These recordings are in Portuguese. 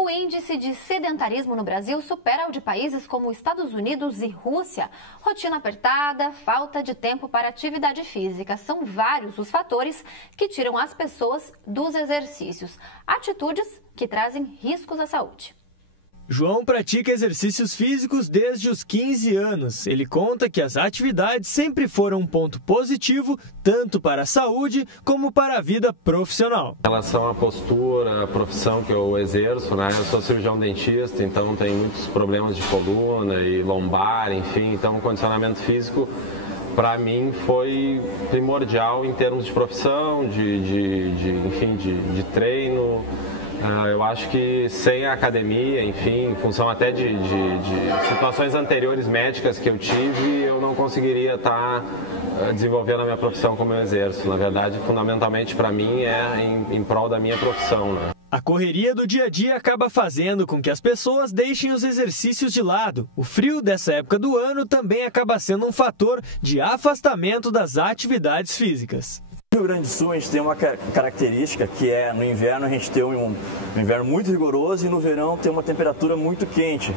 O índice de sedentarismo no Brasil supera o de países como Estados Unidos e Rússia. Rotina apertada, falta de tempo para atividade física. São vários os fatores que tiram as pessoas dos exercícios. Atitudes que trazem riscos à saúde. João pratica exercícios físicos desde os 15 anos. Ele conta que as atividades sempre foram um ponto positivo, tanto para a saúde como para a vida profissional. Em relação à postura, a profissão que eu exerço, eu sou cirurgião dentista, então tenho muitos problemas de coluna e lombar, enfim, então o condicionamento físico para mim foi primordial em termos de profissão, de treino. Eu acho que sem a academia, enfim, em função até de situações anteriores médicas que eu tive, eu não conseguiria estar desenvolvendo a minha profissão como eu exerço. Na verdade, fundamentalmente para mim é em prol da minha profissão. A correria do dia a dia acaba fazendo com que as pessoas deixem os exercícios de lado. O frio dessa época do ano também acaba sendo um fator de afastamento das atividades físicas. No Rio Grande do Sul a gente tem uma característica que é no inverno a gente tem um inverno muito rigoroso e no verão tem uma temperatura muito quente.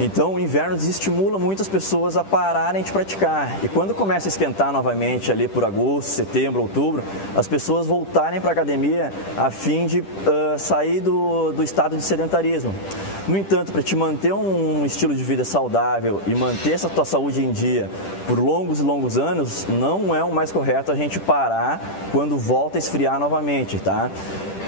Então o inverno desestimula muitas pessoas a pararem de praticar. E quando começa a esquentar novamente ali por agosto, setembro, outubro, as pessoas voltarem para a academia a fim de sair do estado de sedentarismo. No entanto, para te manter um estilo de vida saudável e manter essa tua saúde em dia por longos e longos anos, não é o mais correto a gente parar quando volta a esfriar novamente, tá?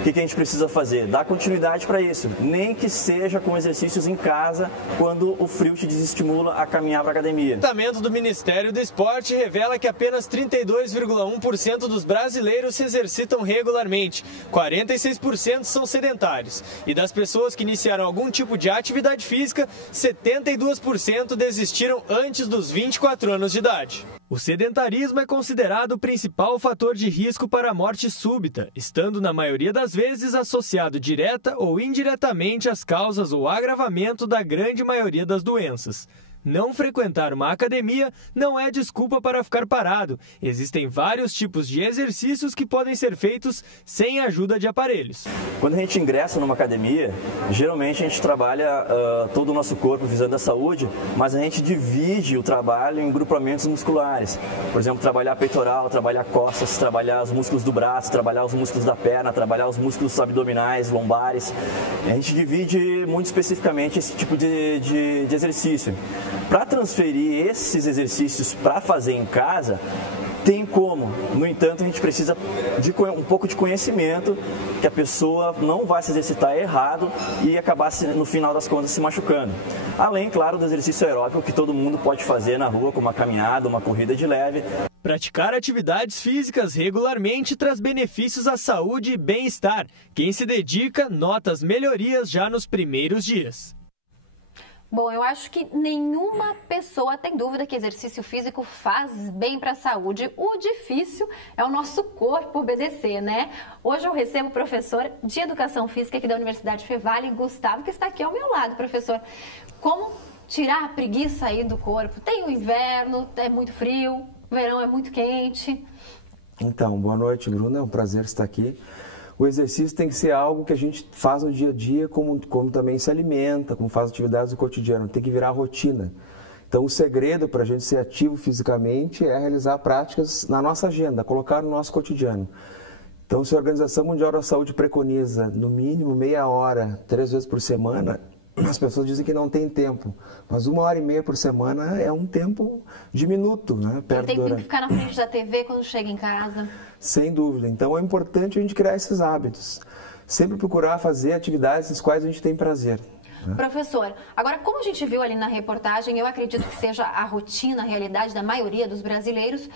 O que a gente precisa fazer? Dar continuidade para isso, nem que seja com exercícios em casa, quando o frio te desestimula a caminhar para a academia. O levantamento do Ministério do Esporte revela que apenas 32,1% dos brasileiros se exercitam regularmente, 46% são sedentários. E das pessoas que iniciaram algum tipo de atividade física, 72% desistiram antes dos 24 anos de idade. O sedentarismo é considerado o principal fator de risco para a morte súbita, estando na maioria das vezes associado direta ou indiretamente às causas ou agravamento da grande maioria das doenças. Não frequentar uma academia não é desculpa para ficar parado. Existem vários tipos de exercícios que podem ser feitos sem a ajuda de aparelhos. Quando a gente ingressa numa academia, geralmente a gente trabalha todo o nosso corpo visando a saúde, mas a gente divide o trabalho em grupamentos musculares. Por exemplo, trabalhar peitoral, trabalhar costas, trabalhar os músculos do braço, trabalhar os músculos da perna, trabalhar os músculos abdominais, lombares. A gente divide muito especificamente esse tipo de exercício. Para transferir esses exercícios para fazer em casa, tem como. No entanto, a gente precisa de um pouco de conhecimento, que a pessoa não vai se exercitar errado e acabar, no final das contas, se machucando. Além, claro, do exercício aeróbico que todo mundo pode fazer na rua, como uma caminhada, uma corrida de leve. Praticar atividades físicas regularmente traz benefícios à saúde e bem-estar. Quem se dedica nota as melhorias já nos primeiros dias. Bom, eu acho que nenhuma pessoa tem dúvida que exercício físico faz bem para a saúde. O difícil é o nosso corpo obedecer, né? Hoje eu recebo o professor de Educação Física aqui da Universidade Fevale, Gustavo, que está aqui ao meu lado. Professor, como tirar a preguiça aí do corpo? Tem o inverno, é muito frio, o verão é muito quente. Então, boa noite, Bruna. É um prazer estar aqui. O exercício tem que ser algo que a gente faz no dia a dia, como também se alimenta, como faz atividades do cotidiano. Tem que virar rotina. Então, o segredo para a gente ser ativo fisicamente é realizar práticas na nossa agenda, colocar no nosso cotidiano. Então, se a Organização Mundial da Saúde preconiza, no mínimo, meia hora, 3 vezes por semana, as pessoas dizem que não tem tempo, mas 1h30 por semana é um tempo diminuto, né? Tem que ficar na frente da TV quando chega em casa. Sem dúvida. Então é importante a gente criar esses hábitos. Sempre procurar fazer atividades nas quais a gente tem prazer. Né? Professor, agora como a gente viu ali na reportagem, eu acredito que seja a rotina, a realidade da maioria dos brasileiros.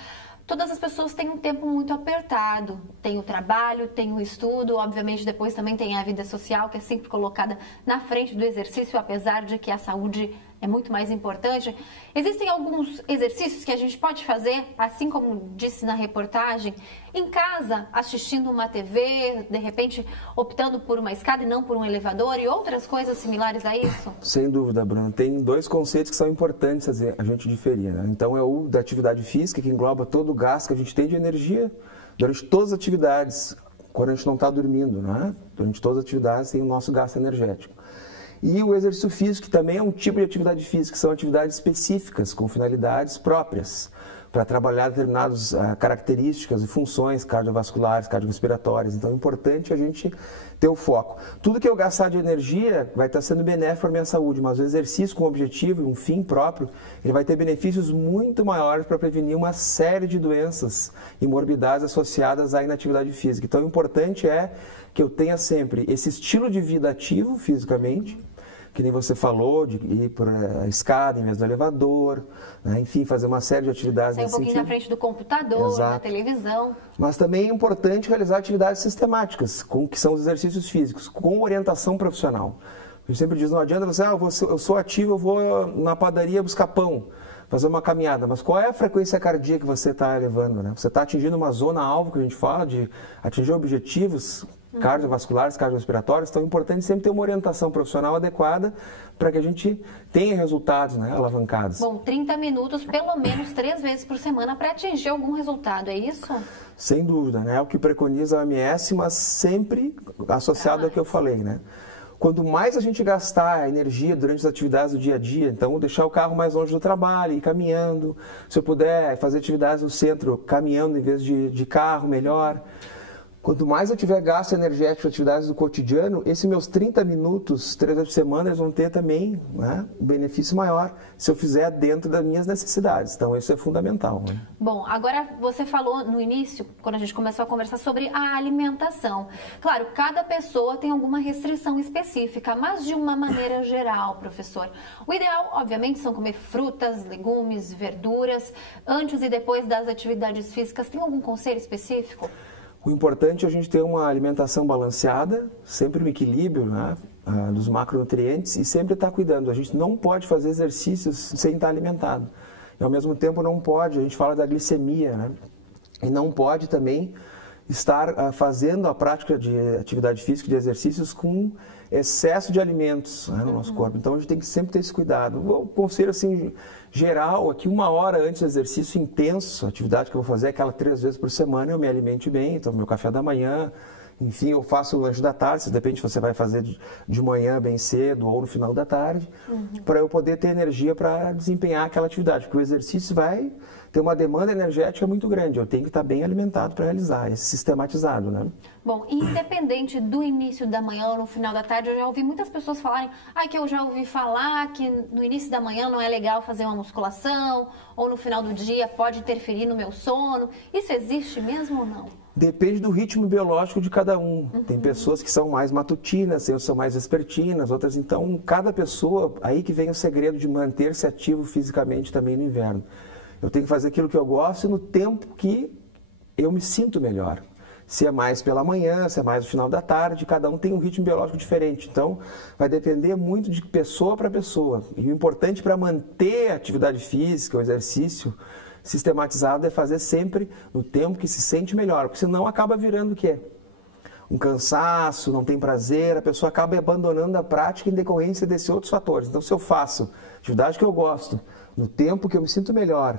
Todas as pessoas têm um tempo muito apertado, tem o trabalho, tem o estudo, obviamente depois também tem a vida social, que é sempre colocada na frente do exercício, apesar de que a saúde é muito mais importante. Existem alguns exercícios que a gente pode fazer, assim como disse na reportagem, em casa, assistindo uma TV, de repente optando por uma escada e não por um elevador e outras coisas similares a isso? Sem dúvida, Bruno. Tem 2 conceitos que são importantes a gente diferir, né? Então é o da atividade física, que engloba todo o gasto que a gente tem de energia durante todas as atividades quando a gente não está dormindo, né? Durante todas as atividades tem o nosso gasto energético. E o exercício físico, que também é um tipo de atividade física, são atividades específicas, com finalidades próprias, para trabalhar determinadas características e funções cardiovasculares, cardiorrespiratórias. Então é importante a gente ter o foco. Tudo que eu gastar de energia vai estar sendo benéfico para a minha saúde, mas o exercício com objetivo e um fim próprio, ele vai ter benefícios muito maiores para prevenir uma série de doenças e morbidades associadas à inatividade física. Então o importante é que eu tenha sempre esse estilo de vida ativo fisicamente, que nem você falou, de ir por a escada em vez do elevador, né? Enfim, fazer uma série de atividades nesse sentido. Sair um pouquinho na frente do computador, exato, da televisão. Mas também é importante realizar atividades sistemáticas, que são os exercícios físicos, com orientação profissional. A gente sempre diz, não adianta você, eu sou ativo, eu vou na padaria buscar pão, fazer uma caminhada, mas qual é a frequência cardíaca que você está elevando, né? Você está atingindo uma zona-alvo, que a gente fala, de atingir objetivos cardiovasculares, cardiorrespiratórios, então é importante sempre ter uma orientação profissional adequada para que a gente tenha resultados, né, alavancados. Bom, 30 minutos, pelo menos 3 vezes por semana para atingir algum resultado, é isso? Sem dúvida, né? É o que preconiza a OMS, mas sempre associado ao que eu falei, né? Quanto mais a gente gastar energia durante as atividades do dia a dia, então deixar o carro mais longe do trabalho, ir caminhando, se eu puder fazer atividades no centro, caminhando em vez de carro, melhor. Quanto mais eu tiver gasto energético em atividades do cotidiano, esses meus 30 minutos, 3 vezes por semana, eles vão ter também, né, um benefício maior se eu fizer dentro das minhas necessidades. Então, isso é fundamental. Né? Bom, agora você falou no início, quando a gente começou a conversar sobre a alimentação. Claro, cada pessoa tem alguma restrição específica, mas de uma maneira geral, professor. O ideal, obviamente, são comer frutas, legumes, verduras, antes e depois das atividades físicas. Tem algum conselho específico? O importante é a gente ter uma alimentação balanceada, sempre um equilíbrio, né, dos macronutrientes e sempre estar cuidando. A gente não pode fazer exercícios sem estar alimentado. E ao mesmo tempo não pode, a gente fala da glicemia, né, e não pode também estar fazendo a prática de atividade física, de exercícios com excesso de alimentos, né, no nosso corpo. Então a gente tem que sempre ter esse cuidado. O conselho assim geral aqui, 1 hora antes do exercício intenso, a atividade que eu vou fazer é aquela 3 vezes por semana, eu me alimente bem, então meu café da manhã, enfim, eu faço o lanche da tarde, depende se você vai fazer de manhã bem cedo ou no final da tarde, para eu poder ter energia para desempenhar aquela atividade, porque o exercício vai ter uma demanda energética muito grande, eu tenho que estar bem alimentado para realizar, esse sistematizado, né? Bom, independente do início da manhã ou no final da tarde, eu já ouvi muitas pessoas falarem que eu já ouvi falar que no início da manhã não é legal fazer uma musculação, ou no final do dia pode interferir no meu sono. Isso existe mesmo ou não? Depende do ritmo biológico de cada um. Tem pessoas que são mais matutinas, outras são mais vespertinas, outras então, cada pessoa, aí que vem o segredo de manter-se ativo fisicamente também no inverno. Eu tenho que fazer aquilo que eu gosto e no tempo que eu me sinto melhor. Se é mais pela manhã, se é mais no final da tarde, cada um tem um ritmo biológico diferente. Então, vai depender muito de pessoa para pessoa. E o importante para manter a atividade física, o exercício sistematizado, é fazer sempre no tempo que se sente melhor. Porque senão acaba virando o quê? Um cansaço, não tem prazer, a pessoa acaba abandonando a prática em decorrência desses outros fatores. Então, se eu faço atividade que eu gosto, no tempo que eu me sinto melhor,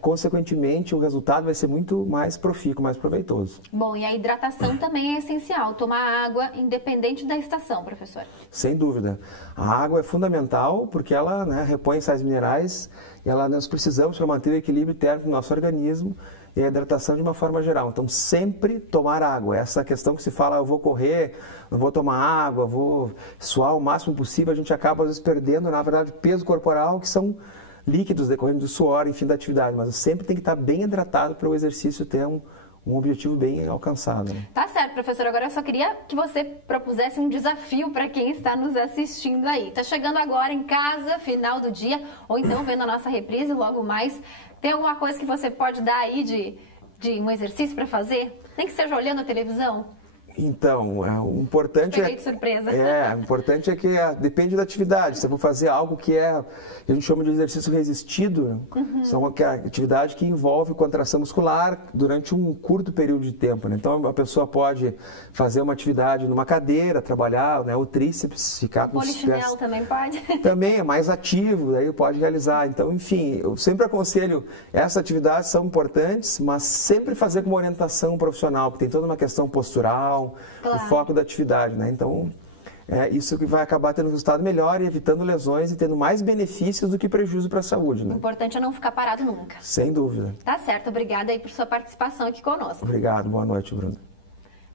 consequentemente, o resultado vai ser muito mais profícuo, mais proveitoso. Bom, e a hidratação também é essencial, tomar água independente da estação, professor. Sem dúvida. A água é fundamental porque ela, né, repõe sais minerais e nós precisamos para manter o equilíbrio térmico do nosso organismo e a hidratação de uma forma geral. Então, sempre tomar água. Essa questão que se fala, eu vou correr, não vou tomar água, vou suar o máximo possível, a gente acaba, às vezes, perdendo, na verdade, peso corporal, que são líquidos decorrendo do suor, enfim, da atividade, mas sempre tem que estar bem hidratado para o exercício ter um objetivo bem alcançado. Né? Tá certo, professor. Agora eu só queria que você propusesse um desafio para quem está nos assistindo aí. Tá chegando agora em casa, final do dia, ou então vendo a nossa reprise logo mais. Tem alguma coisa que você pode dar aí de um exercício para fazer? Nem que seja olhando a televisão? Então, o importante Peguei de surpresa. o importante é que depende da atividade. Se eu vou fazer algo que a gente chama de exercício resistido, são uma atividade que envolve contração muscular durante um curto período de tempo, né? Então, a pessoa pode fazer uma atividade numa cadeira, trabalhar, né, o tríceps, ficar com os pés. Polichinelo também pode? Também é mais ativo, daí pode realizar. Então, enfim, eu sempre aconselho, essas atividades são importantes, mas sempre fazer com uma orientação profissional, porque tem toda uma questão postural, Claro. o foco da atividade, né? Então, isso que vai acabar tendo resultado melhor e evitando lesões e tendo mais benefícios do que prejuízo para a saúde, O né? importante é não ficar parado nunca. Sem dúvida. Tá certo, obrigada aí por sua participação aqui conosco. Obrigado, boa noite, Bruno.